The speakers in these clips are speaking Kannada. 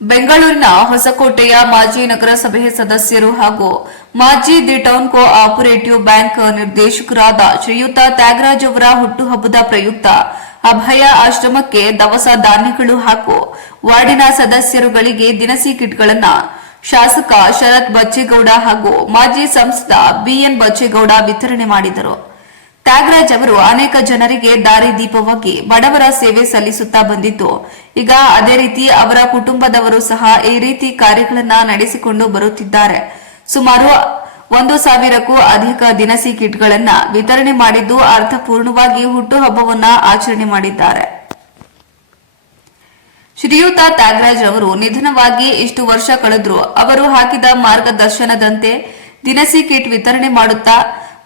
ಬೆಂಗಳೂರಿನ ಹೊಸಕೋಟೆಯ ಮಾಜಿ ನಗರಸಭೆ ಸದಸ್ಯರು ಹಾಗೂ ಮಾಜಿ the town cooperative bank ನಿರ್ದೇಶಕರಾದ ಶ್ರೀಯುತ ತ್ಯಾಗರಾಜ್ ಅವರ ಹುಟ್ಟುಹಬ್ಬದ ಪ್ರಯುಕ್ತ ಅಭಯ ಆಶ್ರಮಕ್ಕೆ ದವಸ ಧಾನ್ಯಗಳು ಹಾಗೂ ವಾರ್ಡಿನ ಸದಸ್ಯರುಗಳಿಗೆ ದಿನಸಿ ಕಿಟ್ಗಳನ್ನು ಶಾಸಕ ಶರತ್ ಬಚ್ಚೇಗೌಡ ಹಾಗೂ ಮಾಜಿ ಸಂಸದ ಬಿಎನ್ ಬಚ್ಚೇಗೌಡ ವಿತರಣೆ ಮಾಡಿದರು. ತ್ಯಾಗರಾಜ್ ಅವರು ಅನೇಕ ಜನರಿಗೆ ದಾರಿದೀಪವಾಗಿ ಬಡವರ ಸೇವೆ ಸಲ್ಲಿಸುತ್ತಾ ಬಂದಿದ್ದು. ಈಗ ಅದೇ ರೀತಿ ಅವರ ಕುಟುಂಬದವರು ಸಹ ಈ ರೀತಿ ಕಾರ್ಯಗಳನ್ನ ನಡೆಸಿಕೊಂಡು ಬರುತ್ತಿದ್ದಾರೆ. ಸುಮಾರು ಒಂದು ಸಾವಿರಕ್ಕೂ ಅಧಿಕ ದಿನಸಿ ಕಿಟ್ಗಳನ್ನ ವಿತರಣೆ ಮಾಡಿದ್ದು ಅರ್ಥಪೂರ್ಣವಾಗಿ ಹುಟ್ಟುಹಬ್ಬವನ್ನ ಆಚರಣೆ ಮಾಡಿದ್ದಾರೆ. ಶ್ರೀಯುತ ತ್ಯಾಗರಾಜ್ ಅವರು ನಿಧನವಾಗಿ ಇಷ್ಟು ವರ್ಷ ಕಳೆದ್ರು. ಅವರು ಹಾಕಿದ ಮಾರ್ಗದರ್ಶನದಂತೆ ದಿನಸಿ ಕಿಟ್ ವಿತರಣೆ ಮಾಡುತ್ತಾ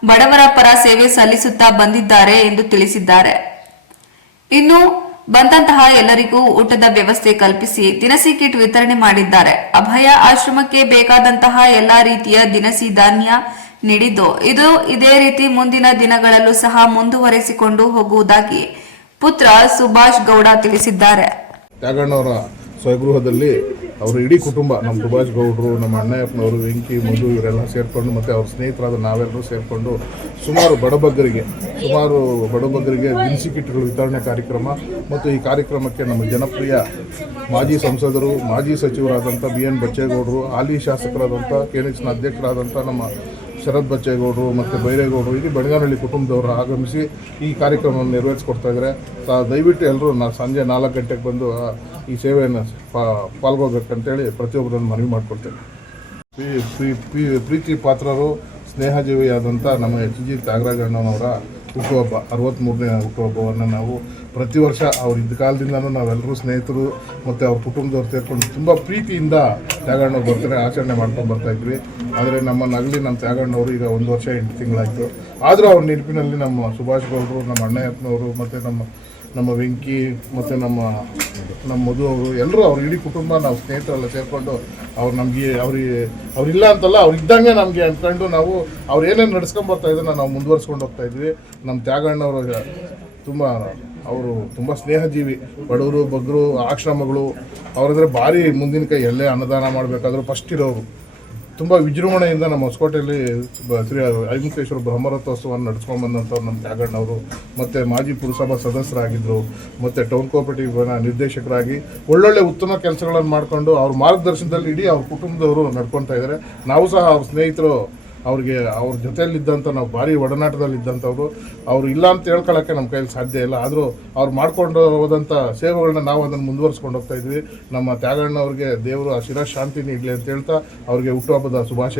ಬಡವರ ಪರ ಸೇವೆ ಸಲ್ಲಿಸುತ್ತಾ ಬಂದಿದ್ದಾರೆ ಎಂದು ತಿಳಿಸಿದ್ದಾರೆ. ಇನ್ನು ಬಂದಂತಹ ಎಲ್ಲರಿಗೂ ಊಟದ ವ್ಯವಸ್ಥೆ ಕಲ್ಪಿಸಿ ದಿನಸಿ ಕಿಟ್ ವಿತರಣೆ ಮಾಡಿದ್ದಾರೆ. ಅಭಯ ಆಶ್ರಮಕ್ಕೆ ಬೇಕಾದಂತಹ ಎಲ್ಲಾ ರೀತಿಯ ದಿನಸಿ ಧಾನ್ಯ ನೀಡಿದ್ದು, ಇದು ಇದೇ ರೀತಿ ಮುಂದಿನ ದಿನಗಳಲ್ಲೂ ಸಹ ಮುಂದುವರೆಸಿಕೊಂಡು ಹೋಗುವುದಾಗಿ ಪುತ್ರ ಸುಭಾಷ್ ಗೌಡ ತಿಳಿಸಿದ್ದಾರೆ. ಸ್ವಗೃಹದಲ್ಲಿ ಅವರು ಇಡೀ ಕುಟುಂಬ ನಮ್ಮ ದುಬಾಜ್ ಗೌಡರು, ನಮ್ಮ ಅಣ್ಣಯ್ಯಪ್ಪನವರು, ವೆಂಕಿ, ಮಧು, ಇವರೆಲ್ಲ ಸೇರಿಕೊಂಡು ಮತ್ತು ಅವ್ರ ಸ್ನೇಹಿತರಾದ ನಾವೆಲ್ಲರೂ ಸೇರಿಕೊಂಡು ಸುಮಾರು ಬಡಬಗ್ಗರಿಗೆ ಸುಮಾರು ಬಡಬಗ್ಗರಿಗೆ ದಿನಸಿ ಕಿಟ್ಗಳು ವಿತರಣೆ ಕಾರ್ಯಕ್ರಮ ಮತ್ತು ಈ ಕಾರ್ಯಕ್ರಮಕ್ಕೆ ನಮ್ಮ ಜನಪ್ರಿಯ ಮಾಜಿ ಸಂಸದರು, ಮಾಜಿ ಸಚಿವರಾದಂಥ ಬಿ ಎನ್ ಬಚ್ಚೇಗೌಡರು, ಹಾಲಿ ಶಾಸಕರಾದಂಥ ಕೆ ನೆಚ್ನ ಅಧ್ಯಕ್ಷರಾದಂಥ ನಮ್ಮ ಶರತ್ ಬಚ್ಚೇಗೌಡರು ಮತ್ತು ಬೈರೇಗೌಡರು, ಇಡೀ ಬಡಗಾನಹಳ್ಳಿ ಕುಟುಂಬದವರು ಆಗಮಿಸಿ ಈ ಕಾರ್ಯಕ್ರಮವನ್ನು ನೆರವೇರಿಸ್ಕೊಡ್ತಾ ಇದ್ದಾರೆ. ದಯವಿಟ್ಟು ಎಲ್ಲರೂ ನಾ ಸಂಜೆ ನಾಲ್ಕು ಗಂಟೆಗೆ ಬಂದು ಈ ಸೇವೆಯನ್ನು ಪಾಲ್ಗೊಳ್ಬೇಕಂತೇಳಿ ಪ್ರತಿಯೊಬ್ಬರನ್ನು ಮನವಿ ಮಾಡಿಕೊಡ್ತೇನೆ. ಪ್ರೀ- ಪ್ರೀ- ಪ್ರೀ- ಪ್ರೀತಿ ಪಾತ್ರರು ಸ್ನೇಹಜೀವಿಯಾದಂಥ ನಮ್ಮ ಎಚ್ ಜಿ ತ್ಯಾಗರಾಜಣ್ಣನವರ ಹುಟ್ಟುಹಬ್ಬ ಅರವತ್ತ್ಮೂರನೇ ಹುಟ್ಟುಹಬ್ಬವನ್ನು ನಾವು ಪ್ರತಿ ವರ್ಷ ಅವ್ರ ಕಾಲದಿಂದಲೂ ನಾವೆಲ್ಲರೂ ಸ್ನೇಹಿತರು ಮತ್ತು ಅವ್ರ ಕುಟುಂಬದವ್ರು ಸೇರ್ಕೊಂಡು ತುಂಬ ಪ್ರೀತಿಯಿಂದ ತ್ಯಾಗಣ್ಣವ್ರು ಬರ್ತಾರೆ, ಆಚರಣೆ ಮಾಡ್ಕೊಂಡು ಬರ್ತಾ ಇದ್ವಿ. ಆದರೆ ನಮ್ಮ ನಗಲಿ, ನಮ್ಮ ತ್ಯಾಗಣ್ಣವರು ಈಗ ಒಂದು ವರ್ಷ ಎಂಟು ತಿಂಗಳಾಯಿತು. ಆದರೂ ಅವ್ರ ನೆನಪಿನಲ್ಲಿ ನಮ್ಮ ಸುಭಾಷ್ ಗೌಡರು, ನಮ್ಮ ಅಣ್ಣಯ್ಯಪ್ಪನವರು ಮತ್ತು ನಮ್ಮ ನಮ್ಮ ವೆಂಕಿ ಮತ್ತು ನಮ್ಮ ನಮ್ಮ ಮಧು ಅವರು ಎಲ್ಲರೂ ಅವ್ರ ಇಡೀ ಕುಟುಂಬ ನಾವು ಸ್ನೇಹಿತರೆಲ್ಲ ಸೇರಿಕೊಂಡು ಅವ್ರು ನಮಗೆ ಅವ್ರಿಗೆ ಅವರಿಲ್ಲ ಅಂತಲ್ಲ, ಅವ್ರು ಇದ್ದಂಗೆ ನಮಗೆ ಅಂದ್ಕೊಂಡು ನಾವು ಅವ್ರು ಏನೇನು ನಡ್ಸ್ಕೊಂಡ್ ಬರ್ತಾ ಇದ್ದನ್ನ ನಾವು ಮುಂದುವರ್ಸ್ಕೊಂಡು ಹೋಗ್ತಾ ಇದ್ವಿ. ನಮ್ಮ ತ್ಯಾಗಣ್ಣವರು ತುಂಬ, ಅವರು ತುಂಬ ಸ್ನೇಹಜೀವಿ, ಬಡವರು, ಬಗ್ಗರು, ಆಶ್ರಮಗಳು ಅವರಂದರೆ ಭಾರಿ ಮುಂದಿನ ಕೈ ಎಲ್ಲೇ ಅನ್ನದಾನ ಮಾಡಬೇಕಾದ್ರೂ ಫಸ್ಟ್ ಇರೋರು. ತುಂಬ ವಿಜೃಂಭಣೆಯಿಂದ ನಮ್ಮ ಹೊಸಕೋಟೆಯಲ್ಲಿ ಶ್ರೀ ಐಮುಖೇಶ್ವರ ಬ್ರಹ್ಮರಥೋತ್ಸವವನ್ನು ನಡೆಸ್ಕೊಂಡು ಬಂದಂಥವ್ರು ನಮ್ಮ ತ್ಯಾಗಣ್ಣವರು ಮತ್ತು ಮಾಜಿ ಪುರಸಭಾ ಸದಸ್ಯರಾಗಿದ್ದರು ಮತ್ತು ಟೌನ್ ಕೋಆಪರೇಟಿವ್ ನಿರ್ದೇಶಕರಾಗಿ, ಒಳ್ಳೊಳ್ಳೆ ಉತ್ತಮ ಕೆಲಸಗಳನ್ನು ಮಾಡಿಕೊಂಡು ಅವ್ರ ಮಾರ್ಗದರ್ಶನದಲ್ಲಿ ಇಡೀ ಅವ್ರ ಕುಟುಂಬದವರು ನಡ್ಕೊತಾ ಇದ್ದಾರೆ. ನಾವು ಸಹ ಅವ್ರ ಸ್ನೇಹಿತರು ಅವ್ರಿಗೆ ಅವ್ರ ಜೊತೆಯಲ್ಲಿದ್ದಂಥ ನಾವು ಭಾರಿ ಒಡನಾಟದಲ್ಲಿದ್ದಂಥವ್ರು, ಅವ್ರು ಇಲ್ಲ ಅಂತ ಹೇಳ್ಕೊಳ್ಳೋಕ್ಕೆ ನಮ್ಮ ಕೈಯಲ್ಲಿ ಸಾಧ್ಯ ಇಲ್ಲ. ಆದರೂ ಅವ್ರು ಮಾಡಿಕೊಂಡು ಹೋದಂಥ ಸೇವೆಗಳನ್ನ ನಾವು ಅದನ್ನು ಮುಂದುವರಿಸ್ಕೊಂಡು ಹೋಗ್ತಾ ಇದ್ವಿ. ನಮ್ಮ ತ್ಯಾಗಣ್ಣವ್ರಿಗೆ ದೇವರು ಆ ಶಿರ ಶಾಂತಿ ನೀಡಲಿ ಅಂತ ಹೇಳ್ತಾ ಅವ್ರಿಗೆ ಹುಟ್ಟುಹಬ್ಬದ ಶುಭಾಶಯ